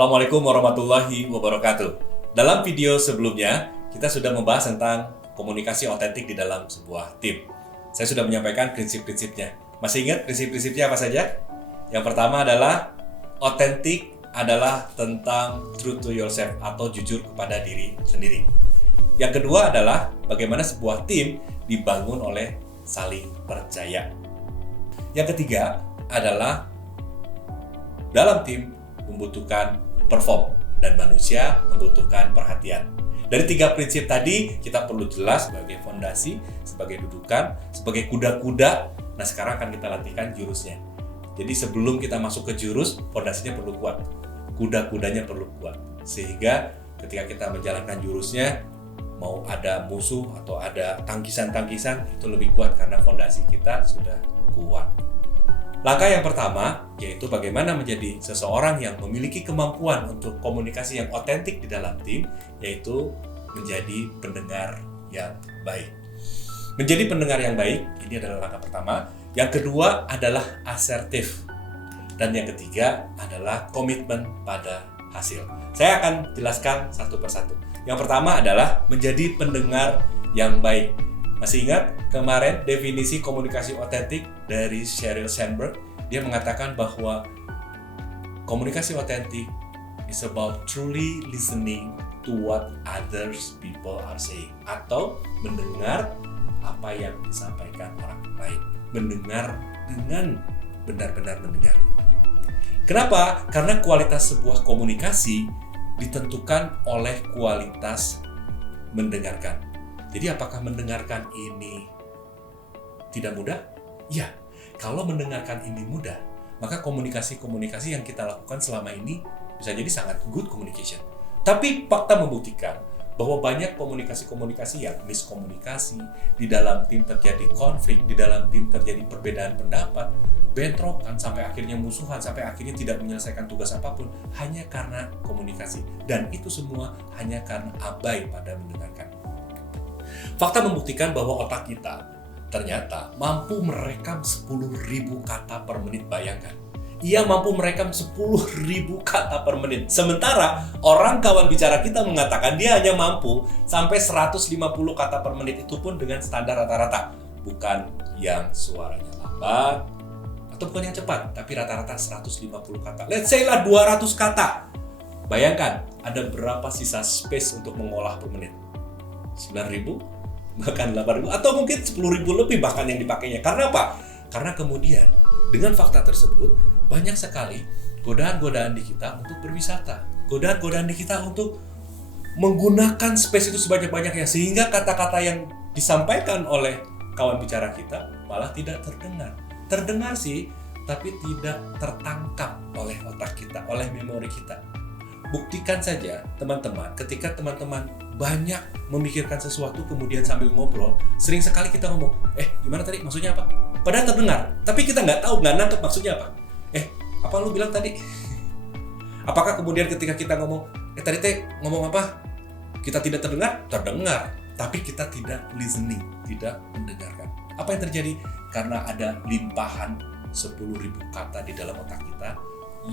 Assalamualaikum warahmatullahi wabarakatuh. Dalam video sebelumnya, kita sudah membahas tentang komunikasi otentik di dalam sebuah tim. Saya sudah menyampaikan prinsip-prinsipnya. Masih ingat prinsip-prinsipnya apa saja? Yang pertama adalah otentik adalah tentang true to yourself atau jujur kepada diri sendiri. Yang kedua adalah bagaimana sebuah tim dibangun oleh saling percaya. Yang ketiga adalah dalam tim membutuhkan perform dan manusia membutuhkan perhatian. Dari tiga prinsip tadi kita perlu jelas sebagai fondasi, sebagai dudukan, sebagai kuda-kuda. Nah sekarang akan kita latihkan jurusnya. Jadi sebelum kita masuk ke jurus, fondasinya perlu kuat, kuda-kudanya perlu kuat. Sehingga ketika kita menjalankan jurusnya, mau ada musuh atau ada tangkisan-tangkisan itu lebih kuat karena fondasi kita sudah kuat. Langkah yang pertama yaitu bagaimana menjadi seseorang yang memiliki kemampuan untuk komunikasi yang otentik di dalam tim, yaitu menjadi pendengar yang baik. Menjadi pendengar yang baik ini adalah langkah pertama. Yang kedua adalah asertif. Dan yang ketiga adalah komitmen pada hasil. Saya akan jelaskan satu persatu. Yang pertama adalah menjadi pendengar yang baik. Masih ingat kemarin definisi komunikasi otentik dari Sheryl Sandberg? Dia mengatakan bahwa komunikasi otentik is about truly listening to what others people are saying, atau mendengar apa yang disampaikan orang lain. Mendengar dengan benar-benar mendengar. Kenapa? Karena kualitas sebuah komunikasi ditentukan oleh kualitas mendengarkan. Jadi apakah mendengarkan ini tidak mudah? Ya, kalau mendengarkan ini mudah, maka komunikasi-komunikasi yang kita lakukan selama ini bisa jadi sangat good communication. Tapi fakta membuktikan bahwa banyak komunikasi-komunikasi yang miskomunikasi, di dalam tim terjadi konflik, di dalam tim terjadi perbedaan pendapat, bentrokan, sampai akhirnya musuhan, sampai akhirnya tidak menyelesaikan tugas apapun, hanya karena komunikasi. Dan itu semua hanya karena abai pada mendengarkan. Fakta membuktikan bahwa otak kita ternyata mampu merekam 10.000 kata per menit. Bayangkan, ia mampu merekam 10.000 kata per menit. Sementara orang kawan bicara kita mengatakan dia hanya mampu sampai 150 kata per menit, itu pun dengan standar rata-rata. Bukan yang suaranya lambat atau bukan yang cepat, tapi rata-rata 150 kata. Let's say lah 200 kata. Bayangkan, ada berapa sisa space untuk mengolah per menit? 9.000? Bahkan 8.000 atau mungkin 10.000 lebih bahkan yang dipakainya. Karena apa? Karena kemudian dengan fakta tersebut banyak sekali godaan-godaan di kita untuk berwisata, godaan-godaan di kita untuk menggunakan space itu sebanyak-banyaknya, sehingga kata-kata yang disampaikan oleh kawan bicara kita malah tidak terdengar. Terdengar sih, tapi tidak tertangkap oleh otak kita, oleh memori kita. Buktikan saja teman-teman, ketika teman-teman banyak memikirkan sesuatu kemudian sambil ngobrol, sering sekali kita ngomong, gimana tadi, maksudnya apa? Padahal terdengar, tapi kita nggak tahu, nggak nangkep maksudnya apa. Apa lu bilang tadi? Apakah kemudian ketika kita ngomong, tadi ngomong apa? Kita tidak terdengar? Terdengar, tapi kita tidak listening, tidak mendengarkan. Apa yang terjadi? Karena ada limpahan 10.000 kata di dalam otak kita,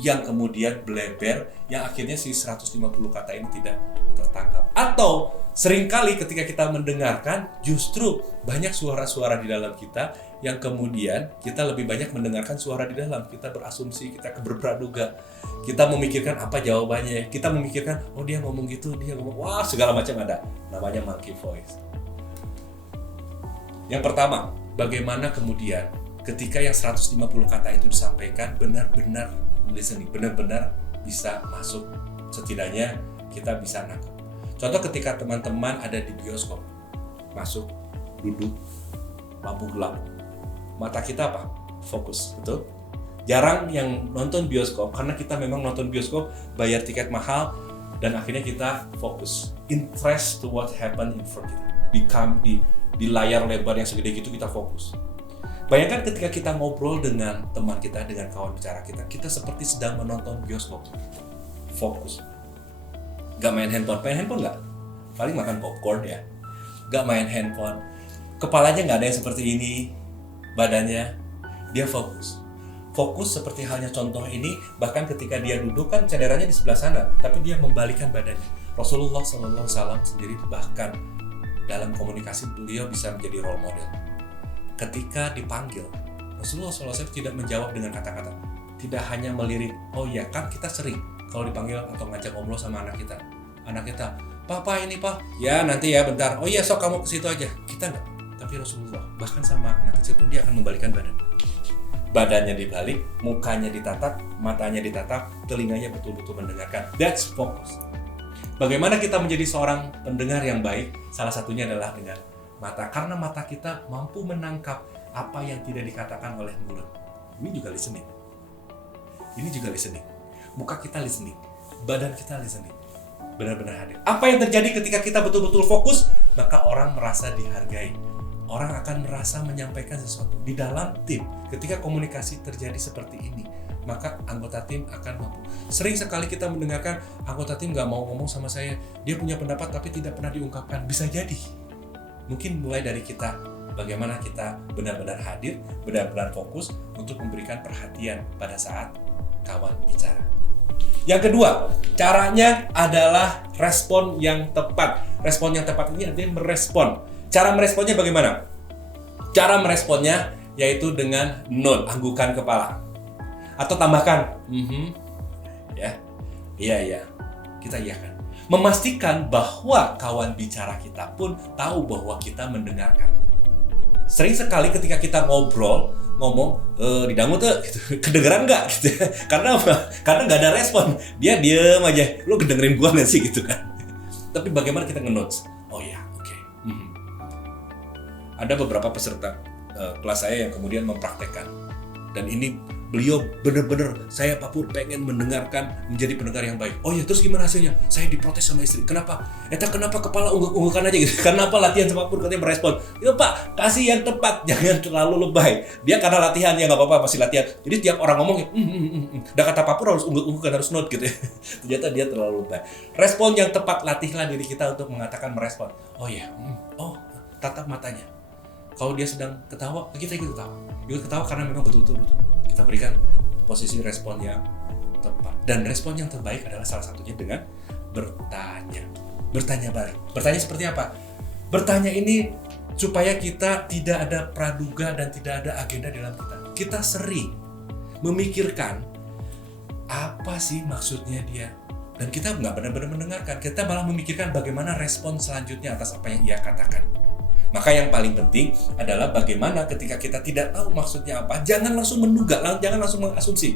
yang kemudian bleber, yang akhirnya si 150 kata ini tidak tertangkap. Atau seringkali ketika kita mendengarkan, justru banyak suara-suara di dalam kita, yang kemudian kita lebih banyak mendengarkan suara di dalam. Kita berasumsi, kita berpraduga, kita memikirkan apa jawabannya, kita memikirkan, oh dia ngomong gitu, dia ngomong, wah segala macam ada. Namanya monkey voice. Yang pertama, bagaimana kemudian ketika yang 150 kata itu disampaikan benar-benar listening, benar-benar bisa masuk, setidaknya kita bisa nangkep. Contoh ketika teman-teman ada di bioskop, masuk, duduk, lampu gelap, mata kita apa? Fokus, betul? Jarang yang nonton bioskop, karena kita memang nonton bioskop, bayar tiket mahal, dan akhirnya kita fokus, interest to what happened in front kita, di layar lebar yang segede gitu kita fokus. Bayangkan ketika kita ngobrol dengan teman kita, dengan kawan bicara kita, kita seperti sedang menonton bioskop. Fokus. Gak main handphone gak? Paling makan popcorn ya. Gak main handphone. Kepalanya gak ada yang seperti ini, badannya. Dia fokus. fokus seperti halnya contoh ini, bahkan ketika dia duduk kan cenderanya di sebelah sana, tapi dia membalikan badannya. Rasulullah SAW sendiri bahkan dalam komunikasi beliau bisa menjadi role model. Ketika dipanggil, Rasulullah SAW tidak menjawab dengan kata-kata, tidak hanya melirik, oh iya kan kita sering kalau dipanggil atau ngajak ngobrol sama anak kita, Papa ini Pak, ya nanti ya bentar, oh iya sok kamu ke situ aja. Kita enggak, tapi Rasulullah bahkan sama anak kecil pun dia akan membalikan badannya dibalik, mukanya ditatap, matanya ditatap, telinganya betul-betul mendengarkan. That's focus. Bagaimana kita menjadi seorang pendengar yang baik? Salah satunya adalah dengan mata, karena mata kita mampu menangkap apa yang tidak dikatakan oleh mulut. Ini juga listening. Muka kita listening, badan kita listening, benar-benar hadir. Apa yang terjadi ketika kita betul-betul fokus? Maka orang merasa dihargai. Orang akan merasa menyampaikan sesuatu. Di dalam tim, ketika komunikasi terjadi seperti ini, maka anggota tim akan mampu. Sering sekali kita mendengarkan anggota tim nggak mau ngomong sama saya, dia punya pendapat tapi tidak pernah diungkapkan. Bisa jadi. Mungkin mulai dari kita, bagaimana kita benar-benar hadir, benar-benar fokus untuk memberikan perhatian pada saat kawan bicara. Yang kedua, caranya adalah respon yang tepat. Respon yang tepat ini artinya merespon. Cara meresponnya bagaimana? Cara meresponnya yaitu dengan nod, anggukan kepala. Atau tambahkan, ya, iya, kita iyakan. Memastikan bahwa kawan bicara kita pun tahu bahwa kita mendengarkan. Sering sekali ketika kita ngomong, didangu tuh, gitu, kedengeran nggak? Gitu. Karena apa? Karena nggak ada respon. Dia diem aja, lu kedengerin gua nggak sih gitu kan? Tapi bagaimana kita nge-notes? Oh ya, oke. Ada beberapa peserta kelas saya yang kemudian mempraktekkan, dan ini beliau benar-benar, saya Pak Pur pengen mendengarkan, menjadi pendengar yang baik. Oh ya, terus gimana hasilnya? Saya diprotes sama istri. Kenapa? Kenapa kepala ungguk-unggukan aja gitu? Kenapa latihan sama Pak Pur katanya merespon? Ya Pak, kasih yang tepat, jangan terlalu lebay. Dia karena latihan, ya nggak apa-apa, masih latihan. Jadi tiap orang ngomong ya, udah kata Pak Pur harus ungguk-unggukan, harus note gitu ya. Ternyata dia terlalu lebay. Respon yang tepat, latihlah diri kita untuk mengatakan merespon. Oh ya, tatap matanya. Kalau dia sedang ketawa, kita ikut ketawa. Ikut ketawa karena memang betul-betul kita berikan posisi respon yang tepat. Dan respon yang terbaik adalah salah satunya dengan bertanya. Bertanya balik. Bertanya seperti apa? Bertanya ini supaya kita tidak ada praduga dan tidak ada agenda dalam kita. Kita sering memikirkan apa sih maksudnya dia. Dan kita nggak benar-benar mendengarkan. Kita malah memikirkan bagaimana respon selanjutnya atas apa yang ia katakan. Maka yang paling penting adalah bagaimana ketika kita tidak tahu maksudnya apa, jangan langsung menduga, jangan langsung mengasumsi.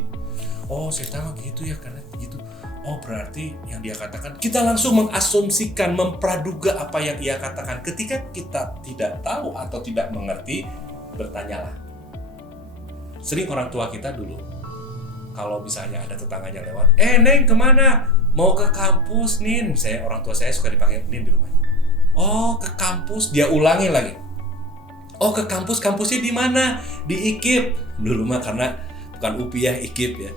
Oh, saya tahu gitu ya karena gitu. Oh, berarti yang dia katakan, kita langsung mengasumsikan, mempraduga apa yang ia katakan. Ketika kita tidak tahu atau tidak mengerti, bertanyalah. Sering orang tua kita dulu, kalau misalnya ada tetangganya lewat, Neng kemana? Mau ke kampus, Nin. Orang tua saya suka dipanggil Nin di rumahnya. Oh, ke kampus, dia ulangi lagi. Oh, ke kampus, kampusnya di mana? Di IKIP. Dulu mah karena bukan UPI ya, IKIP ya.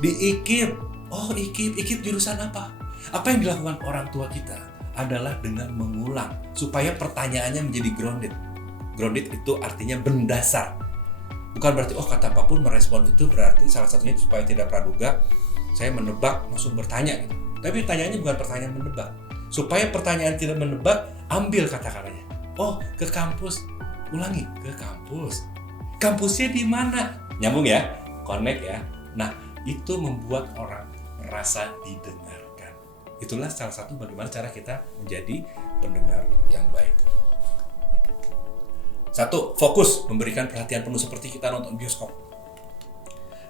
Di IKIP. Oh, IKIP jurusan apa? Apa yang dilakukan orang tua kita adalah dengan mengulang supaya pertanyaannya menjadi grounded. Grounded itu artinya mendasar. Bukan berarti kata apapun merespon itu berarti salah satunya supaya tidak praduga, saya menebak langsung bertanya gitu. Tapi pertanyaannya bukan pertanyaan menebak. Supaya pertanyaan tidak menebak, ambil kata-katanya. Oh, ke kampus. Ulangi, ke kampus. Kampusnya di mana? Nyambung ya? Connect ya? Nah, itu membuat orang merasa didengarkan. Itulah salah satu bagaimana cara kita menjadi pendengar yang baik. 1. Fokus, memberikan perhatian penuh seperti kita nonton bioskop.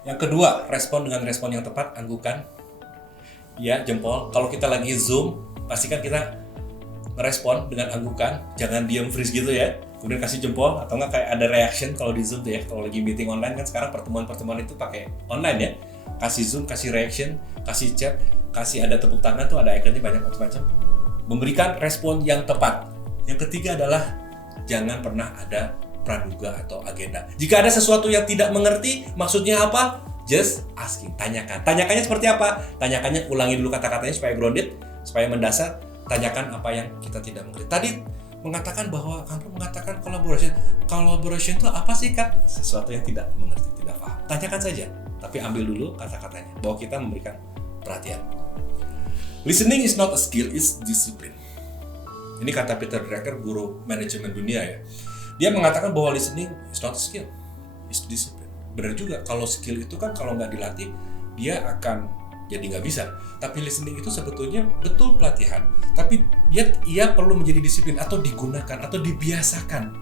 Yang kedua, respon dengan respon yang tepat, anggukan. Ya, jempol. Kalau kita lagi Zoom, pastikan kita merespon dengan anggukan, jangan diam freeze gitu ya. Kemudian kasih jempol atau enggak kayak ada reaction kalau di Zoom tuh ya. Kalau lagi meeting online kan sekarang pertemuan-pertemuan itu pakai online ya. Kasih Zoom, kasih reaction, kasih chat, kasih ada tepuk tangan tuh, ada ikonnya banyak macam-macam. Memberikan respon yang tepat. Yang ketiga adalah jangan pernah ada praduga atau agenda. Jika ada sesuatu yang tidak mengerti, maksudnya apa? Just asking, tanyakan. Tanyakannya seperti apa? Tanyakannya, ulangi dulu kata-katanya supaya grounded, supaya mendasar. Tanyakan apa yang kita tidak mengerti. Tadi mengatakan bahwa kamu mengatakan collaboration. Collaboration itu apa sih, Kak? Sesuatu yang tidak mengerti, tidak paham. Tanyakan saja, tapi ambil dulu kata-katanya bahwa kita memberikan perhatian. Listening is not a skill, it's discipline. Ini kata Peter Drucker, guru manajemen dunia ya. Dia mengatakan bahwa listening is not a skill, it's discipline. Benar juga, kalau skill itu kan kalau nggak dilatih, dia akan jadi nggak bisa. Tapi listening itu sebetulnya betul pelatihan. Tapi ia perlu menjadi disiplin atau digunakan atau dibiasakan.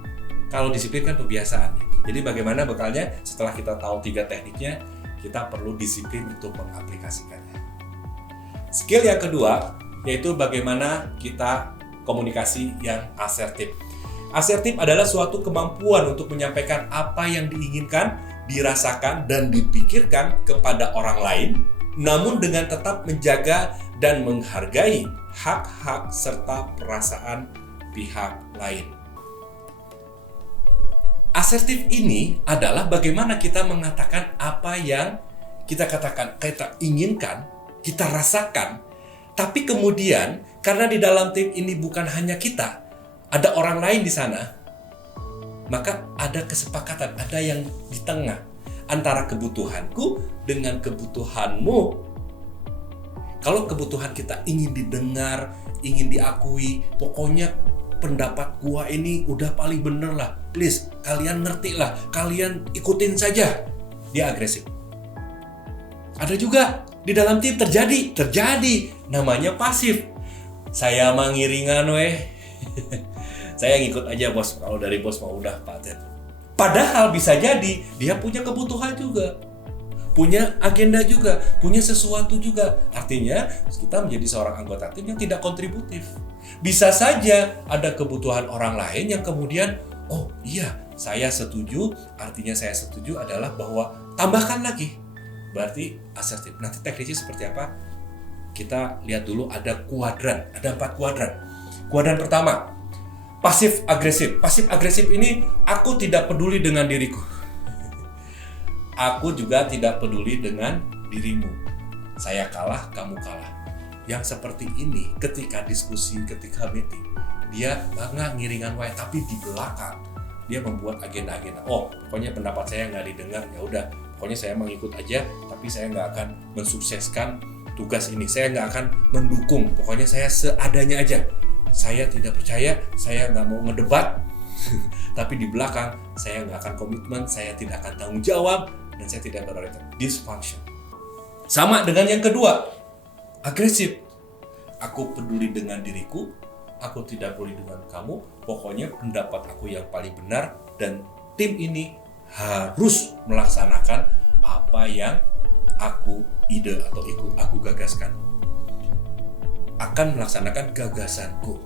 Kalau disiplin kan kebiasaan. Jadi bagaimana bekalnya? Setelah kita tahu 3 tekniknya, kita perlu disiplin untuk mengaplikasikannya. Skill yang kedua, yaitu bagaimana kita komunikasi yang asertif. Asertif adalah suatu kemampuan untuk menyampaikan apa yang diinginkan, dirasakan, dan dipikirkan kepada orang lain, namun dengan tetap menjaga dan menghargai hak-hak serta perasaan pihak lain. Asertif ini adalah bagaimana kita mengatakan apa yang kita katakan, kita inginkan, kita rasakan, tapi kemudian karena di dalam tim ini bukan hanya kita, ada orang lain di sana, maka ada kesepakatan, ada yang di tengah antara kebutuhanku dengan kebutuhanmu. Kalau kebutuhan kita ingin didengar, ingin diakui, pokoknya pendapat gua ini udah paling bener lah, please, kalian ngerti lah, kalian ikutin saja. Dia agresif. Ada juga di dalam tim terjadi, namanya pasif. Saya mah ngiringan weh. Saya ngikut aja bos, kalau dari bos mau udah paten. Padahal bisa jadi dia punya kebutuhan juga, punya agenda juga, punya sesuatu juga. Artinya kita menjadi seorang anggota tim yang tidak kontributif. Bisa saja ada kebutuhan orang lain yang kemudian, oh iya saya setuju, artinya saya setuju adalah bahwa tambahkan lagi. Berarti asertif. Nanti teknisnya seperti apa? Kita lihat dulu, ada kuadran, ada 4 kuadran. Kuadran pertama, pasif agresif. Pasif agresif ini aku tidak peduli dengan diriku. Aku juga tidak peduli dengan dirimu. Saya kalah, kamu kalah. Yang seperti ini ketika diskusi, ketika meeting, dia nggak ngiringan wae, tapi di belakang dia membuat agenda-agenda. Oh, pokoknya pendapat saya nggak didengar, ya udah. Pokoknya saya mengikut aja, tapi saya nggak akan mensukseskan tugas ini. Saya nggak akan mendukung. Pokoknya saya seadanya aja. Saya tidak percaya, saya nggak mau ngedebat, tapi di belakang saya nggak akan komitmen, saya tidak akan tanggung jawab, dan saya tidak berorientasi. Dysfunction. Sama dengan yang kedua, agresif. Aku peduli dengan diriku, aku tidak peduli dengan kamu, pokoknya pendapat aku yang paling benar, dan tim ini harus melaksanakan apa yang aku ide atau aku gagaskan. Akan melaksanakan gagasanku.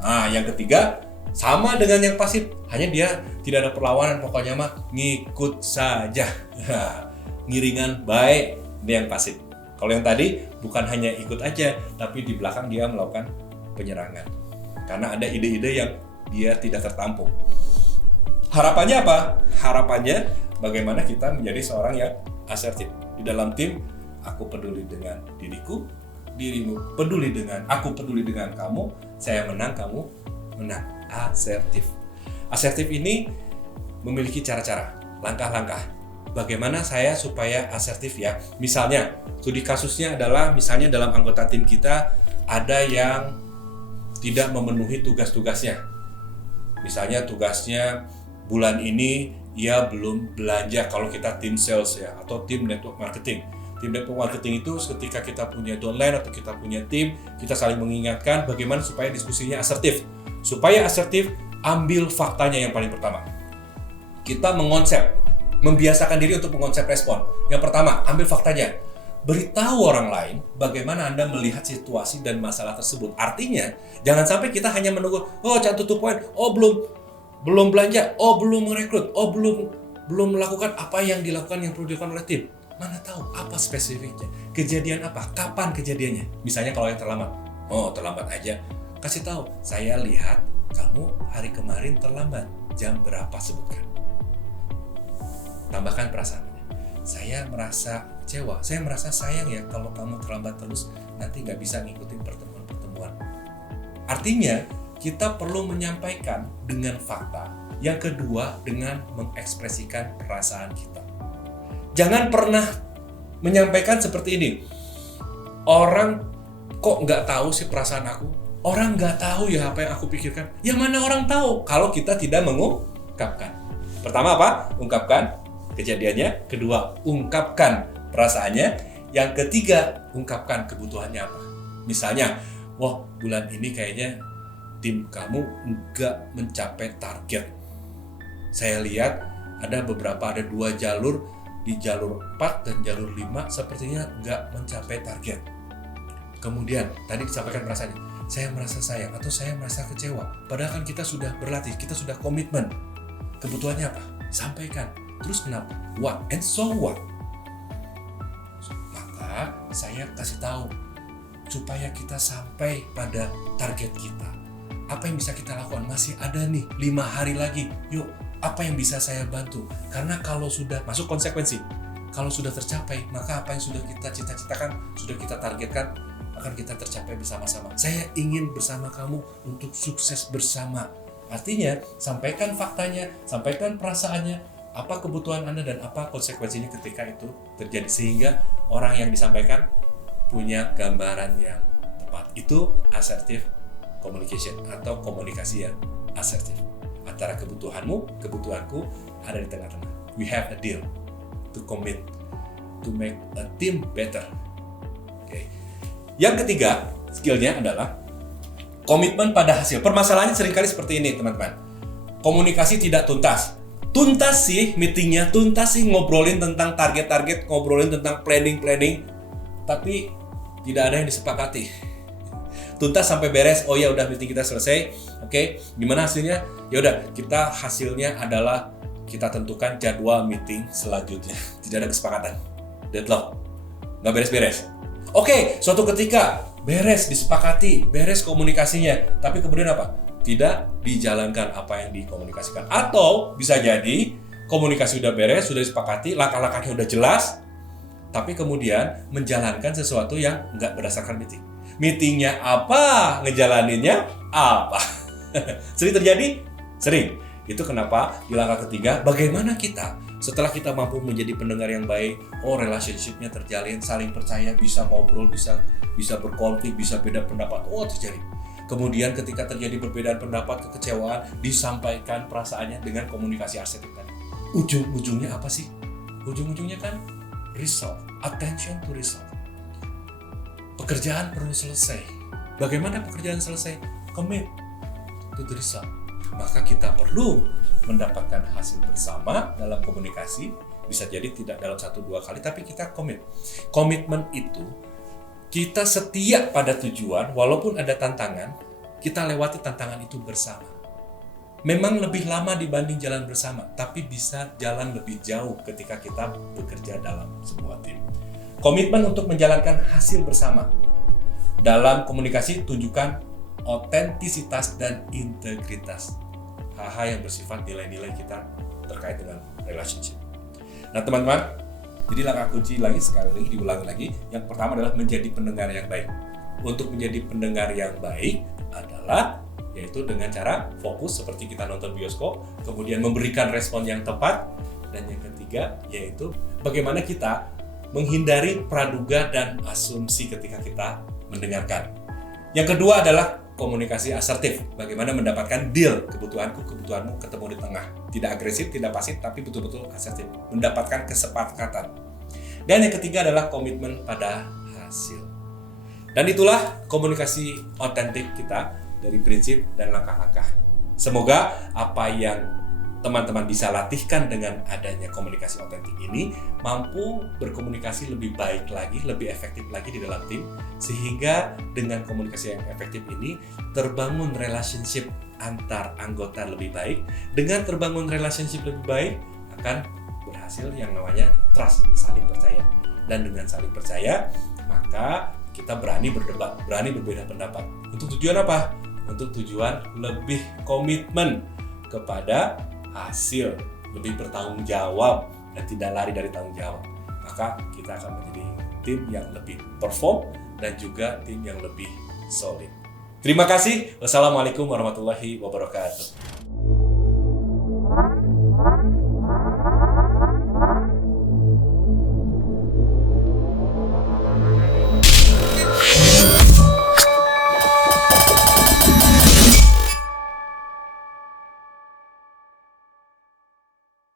Nah, yang ketiga sama dengan yang pasif, hanya dia tidak ada perlawanan, pokoknya mah ngikut saja. Ngiringan baik, ini yang pasif. Kalau yang tadi bukan hanya ikut aja, tapi di belakang dia melakukan penyerangan. Karena ada ide-ide yang dia tidak tertampung. Harapannya apa? Harapannya bagaimana kita menjadi seorang yang asertif. Di dalam tim, aku peduli dengan diriku, dirimu peduli dengan, aku peduli dengan kamu, saya menang, kamu menang. Asertif. Asertif ini memiliki cara-cara, langkah-langkah. Bagaimana saya supaya asertif ya? Misalnya, studi kasusnya adalah misalnya dalam anggota tim kita ada yang tidak memenuhi tugas-tugasnya. Misalnya tugasnya bulan ini ia belum belanja, kalau kita tim sales ya, atau tim network marketing. Tim network marketing itu ketika kita punya downline atau kita punya tim, kita saling mengingatkan bagaimana supaya diskusinya asertif. Supaya asertif, ambil faktanya yang paling pertama. Kita mengonsep, membiasakan diri untuk mengonsep respon. Yang pertama, ambil faktanya. Beritahu orang lain bagaimana Anda melihat situasi dan masalah tersebut. Artinya, jangan sampai kita hanya menunggu, oh cantik tutup poin, oh belum belanja, oh belum merekrut, oh belum melakukan apa yang dilakukan yang perlu dilakukan oleh tim. Mana tahu apa spesifiknya, kejadian apa, kapan kejadiannya. Misalnya kalau yang terlambat, oh terlambat aja. Kasih tahu, saya lihat kamu hari kemarin terlambat, jam berapa sebutkan. Tambahkan perasaannya. Saya merasa kecewa, saya merasa sayang ya kalau kamu terlambat terus, nanti nggak bisa ngikutin pertemuan-pertemuan. Artinya, kita perlu menyampaikan dengan fakta. Yang kedua, dengan mengekspresikan perasaan kita. Jangan pernah menyampaikan seperti ini. Orang kok nggak tahu sih perasaan aku? Orang nggak tahu ya apa yang aku pikirkan. Yang mana orang tahu kalau kita tidak mengungkapkan. Pertama apa? Ungkapkan kejadiannya. Kedua, ungkapkan perasaannya. Yang ketiga, ungkapkan kebutuhannya apa. Misalnya, wah bulan ini kayaknya tim kamu nggak mencapai target. Saya lihat ada 2 jalur, di jalur 4 dan jalur 5 sepertinya nggak mencapai target. Kemudian tadi disampaikan perasaannya, saya merasa sayang atau saya merasa kecewa. Padahal kan kita sudah berlatih, kita sudah komitmen. Kebutuhannya apa? Sampaikan. Terus kenapa? What? And so what? Maka saya kasih tahu supaya kita sampai pada target kita. Apa yang bisa kita lakukan? Masih ada nih 5 hari lagi. Yuk, apa yang bisa saya bantu? Karena kalau sudah masuk konsekuensi, kalau sudah tercapai, maka apa yang sudah kita cita-citakan, sudah kita targetkan, akan kita tercapai bersama-sama. Saya ingin bersama kamu untuk sukses bersama. Artinya, sampaikan faktanya, sampaikan perasaannya, apa kebutuhan Anda dan apa konsekuensinya ketika itu terjadi. Sehingga orang yang disampaikan punya gambaran yang tepat. Itu assertive communication atau komunikasi yang asertif. Antara kebutuhanmu, kebutuhanku ada di tengah-tengah. We have a deal to commit to make a team better. Okay. Yang ketiga, skillnya adalah komitmen pada hasil. Permasalahannya seringkali seperti ini, teman-teman. Komunikasi tidak tuntas. Tuntas sih meetingnya, tuntas sih ngobrolin tentang target-target, ngobrolin tentang planning, tapi tidak ada yang disepakati. Tuntas sampai beres, oh ya udah meeting kita selesai. Oke, gimana hasilnya? Ya udah, kita hasilnya adalah kita tentukan jadwal meeting selanjutnya. Tidak ada kesepakatan. Deadlock. Nggak beres-beres. Oke, suatu ketika beres, disepakati, beres komunikasinya. Tapi kemudian apa? Tidak dijalankan apa yang dikomunikasikan. Atau bisa jadi komunikasi udah beres, sudah disepakati, langkah-langkahnya udah jelas, tapi kemudian menjalankan sesuatu yang nggak berdasarkan meeting. Meetingnya apa, ngejalaninnya apa. Sering terjadi? Sering. Itu kenapa di langkah ketiga, bagaimana kita setelah kita mampu menjadi pendengar yang baik, relationship-nya terjalin, saling percaya, bisa ngobrol, bisa berkonflik, bisa beda pendapat, terjadi. Kemudian ketika terjadi perbedaan pendapat, kekecewaan, disampaikan perasaannya dengan komunikasi asertif tadi. Ujung-ujungnya apa sih? Ujung-ujungnya kan result, attention to result. Pekerjaan perlu selesai. Bagaimana pekerjaan selesai? Commit to the result. Maka kita perlu mendapatkan hasil bersama dalam komunikasi. Bisa jadi tidak dalam 1-2 kali, tapi kita komit. Komitmen itu kita setia pada tujuan, walaupun ada tantangan, kita lewati tantangan itu bersama. Memang lebih lama dibanding jalan bersama, tapi bisa jalan lebih jauh ketika kita bekerja dalam sebuah tim. Komitmen untuk menjalankan hasil bersama. Dalam komunikasi, tunjukkan otentisitas dan integritas. Hal-hal yang bersifat nilai-nilai kita terkait dengan relationship. Nah teman-teman, jadi langkah kunci lagi, sekali lagi diulangi lagi. Yang pertama adalah menjadi pendengar yang baik. Untuk menjadi pendengar yang baik adalah yaitu dengan cara fokus seperti kita nonton bioskop, kemudian memberikan respon yang tepat, dan yang ketiga yaitu bagaimana kita menghindari praduga dan asumsi ketika kita mendengarkan. Yang kedua adalah komunikasi asertif, bagaimana mendapatkan deal, kebutuhanku, kebutuhanmu ketemu di tengah. Tidak agresif, tidak pasif, tapi betul-betul asertif, mendapatkan kesepakatan. Dan yang ketiga adalah komitmen pada hasil. Dan itulah komunikasi otentik kita dari prinsip dan langkah-langkah. Semoga apa yang teman-teman bisa latihkan dengan adanya komunikasi otentik ini mampu berkomunikasi lebih baik lagi, lebih efektif lagi di dalam tim, sehingga dengan komunikasi yang efektif ini terbangun relationship antar anggota lebih baik. Dengan terbangun relationship lebih baik akan berhasil yang namanya trust, saling percaya. Dan dengan saling percaya maka kita berani berdebat, berani berbeda pendapat. Untuk tujuan apa? Untuk tujuan lebih komitmen kepada hasil, lebih bertanggung jawab dan tidak lari dari tanggung jawab. Maka kita akan menjadi tim yang lebih perform dan juga tim yang lebih solid. Terima kasih. Wassalamualaikum warahmatullahi wabarakatuh.